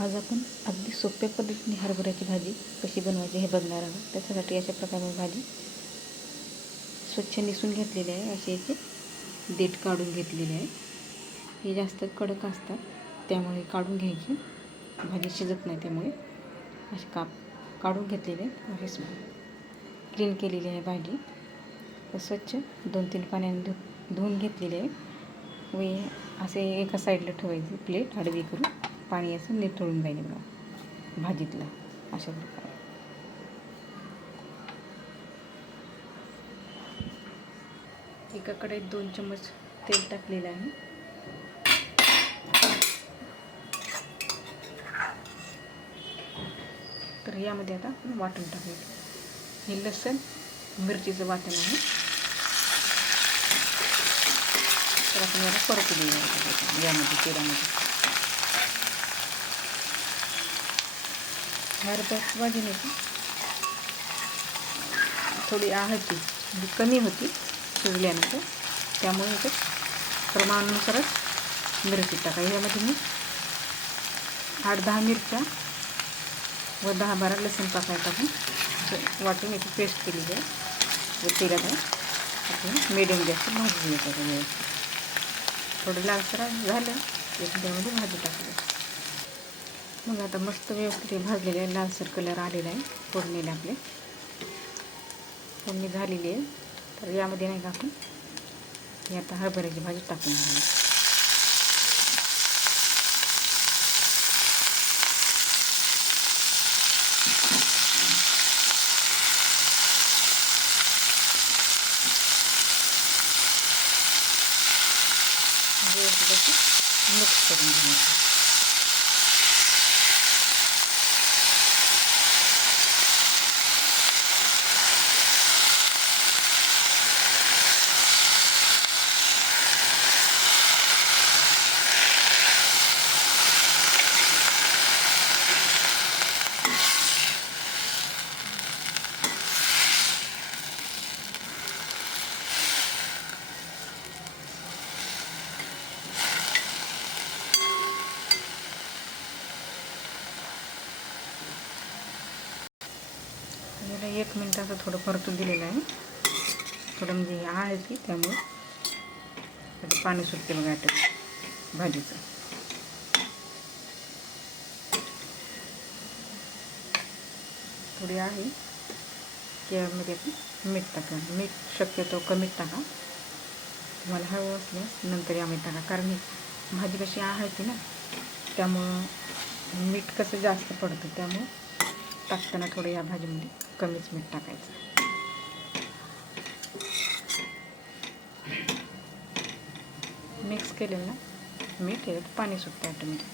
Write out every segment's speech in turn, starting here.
आज आपण अगदी सोप्या पद्धतीने हरभऱ्याची भाजी कशी बनवायची हे बघणार आहोत. त्याच्यासाठी अशा प्रकारे भाजी स्वच्छ निसून घेतलेली आहे. अशी याची देठ काढून घेतलेली आहे. हे जास्त कडक असतात त्यामुळे काढून घ्यायची. भाजी शिजत नाही त्यामुळे असे काढून घेतलेले आहेत. असे क्लीन केलेली आहे भाजी. तर स्वच्छ 2-3 पाण्याने धुवून घेतलेली आहे. व असे एका साईडला ठेवायची प्लेट आडवी करून. पाणी असं निथळून जाईल बघा भाजीतलं अशा प्रकारे. एका कढईत 2 चम्मच तेल टाकलेलं आहे. तर यामध्ये आता वाटण टाकूया. हे लसूण मिरचीचं वाटण आहे. तर आपण याला परतू देऊया यामध्ये तेलामध्ये. हरभऱ्याची भाजी नाही थोडी आहाची म्हणजे कमी होती शिजल्यानंतर, त्यामुळे याच्यात प्रमाणानुसारच मिरची टाका. यामध्ये मी 8-10 मिरच्या व 10-12 लसूण पाकळ्या टाकून वाटून याची पेस्ट केलेली आहे. व तेलात आपण मिडियम गॅसवर भाजून घेतो. थोडं लालसर झालं की त्यामध्ये भाजी टाकली. मग आता मस्त व्यवस्थित भाजलेले आहे. लालसर कलर आलेला आहे. फोडणीला आपले फोडणी झालेली आहे. तर यामध्ये नाही का आपण ही आता हरभऱ्याची भाजी टाकून घ्यावी. व्यवस्थित मिक्स करून घ्यायचं. याला 1 मिनिट असं थोडं परतून दिलेलं आहे. थोडं म्हणजे आळती त्यामुळे आता पाणी सुटते बघा आता भाजीचं. थोडी आहे की यामध्ये आपण मीठ टाका. मीठ शक्यतो कमीच टाका. तुम्हाला हवं असल्यास नंतर यामध्ये टाका. कारण ही भाजी कशी आळती ना, त्यामुळं मीठ कसं जास्त पडतं, त्यामुळं टाकताना थोडं या भाजीमध्ये कमीच मीठ टाकायचं. मिक्स केलेलं ना मीठ यात पाणी सुटतं ऑटोमॅटिक.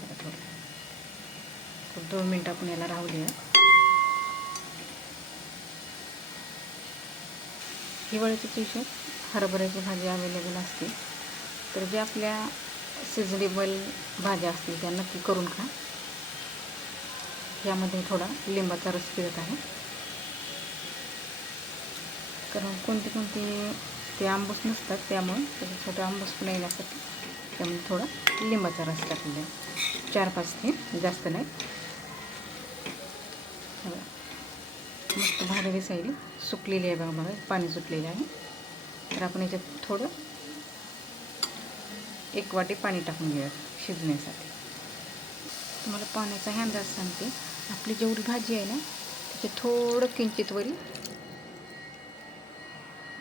थोडं 2 मिनटं आपण याला राहू द्या. हिवाळ्याच्या दिवसात हरभऱ्याची भाजी अवेलेबल असते. तर जे आपल्या सिजनेबल भाज्या असतील त्या नक्की करून खा. यामध्ये थोडा लिंबाचा रस पिळत आहे. कारण कोणते ते आंबूस नसतात, त्यामुळे त्याचं छोटं आंबूसपणा येण्यासाठी त्यामध्ये थोडा लिंबाचा रस टाकलेला आहे. 4-5 थेंब, जास्त नाही. मस्त भाजी दिसायली सुकलेली आहे बघा. पाणी सुटलेलं आहे. तर आपण याच्यात थोडं 1 वाटी पाणी टाकून घेऊया शिजण्यासाठी. तुम्हाला पाण्याचा अंदाज सांगते. आपली जेवढी भाजी आहे ना त्याच्यात थोडं किंचित वरी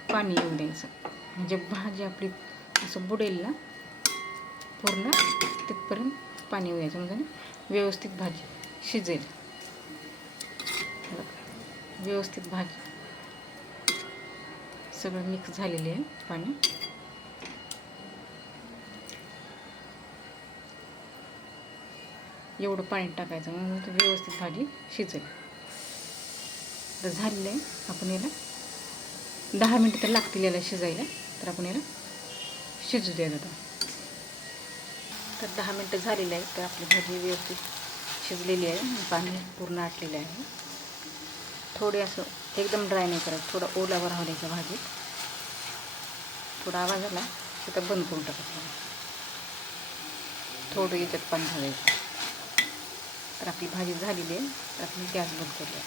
पाणी येऊ द्यायचं. म्हणजे भाजी आपली असं बुडेल ना पूर्ण तिथपर्यंत पाणी येऊ द्यायचं. म्हणजे व्यवस्थित भाजी शिजेल. व्यवस्थित भाजी सगळं मिक्स झालेली आहे पाणी. एवढं पाणी टाकायचं म्हणजे व्यवस्थित भाजी शिजेल. तर झालेलं आहे. आपण याला 10 मिनिटं तर लागतील याला शिजायला. तर आपण याला शिजू द्या आता. तर 10 मिनिटं झालेली आहे. तर आपली भाजी व्यवस्थित शिजलेली आहे. पाणी पूर्ण आटलेलं आहे. थोडे असं एकदम ड्राय नाही करायचं. थोडा ओलावा राहू द्यायचा भाजीत. थोडा आवाज आला की तर बंद करून टाकायचं. थोडं याच्यात पाणी घालायचं. तर आपली भाजी झालेली आहे. तर आपण गॅस बंद करूया.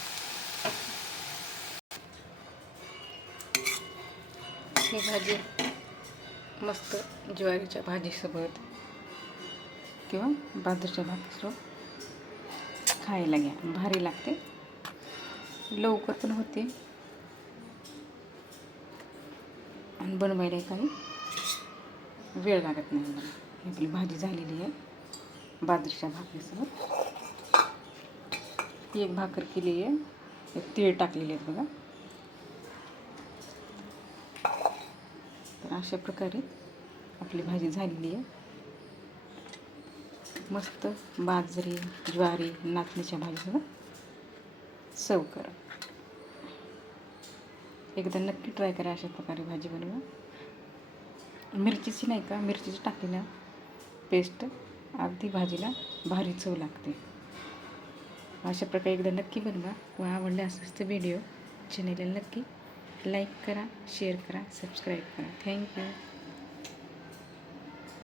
ही भाजी मस्त ज्वारीच्या भाजीसोबत किंवा बाजरीच्या भाकरीसोबत खायला घ्या, भारी लागते. लवकर पण होते आणि बनवायला काही वेळ लागत नाही. मला आपली भाजी झालेली आहे बाजरीच्या भाकरीसोबत. एक भाकर केली आहे, एक तीळ टाकलेले आहेत बघा. तर अशा प्रकारे आपली भाजी झालेली आहे. मस्त बाजरी ज्वारी नाचणीच्या भाजीसोबत सर्व करा. एकदा नक्की ट्राय करा अशा प्रकारे भाजी बनवा. मिरचीची नाही का, मिरचीची टाकली ना पेस्ट, अगदी भाजीला भारी चव लागते. अशा प्रकारे एकदा नक्की बनवा. व आवडले असेल तर व्हिडिओ चॅनेलला नक्की लाईक करा, शेअर करा, सबस्क्राईब करा. थँक्यू.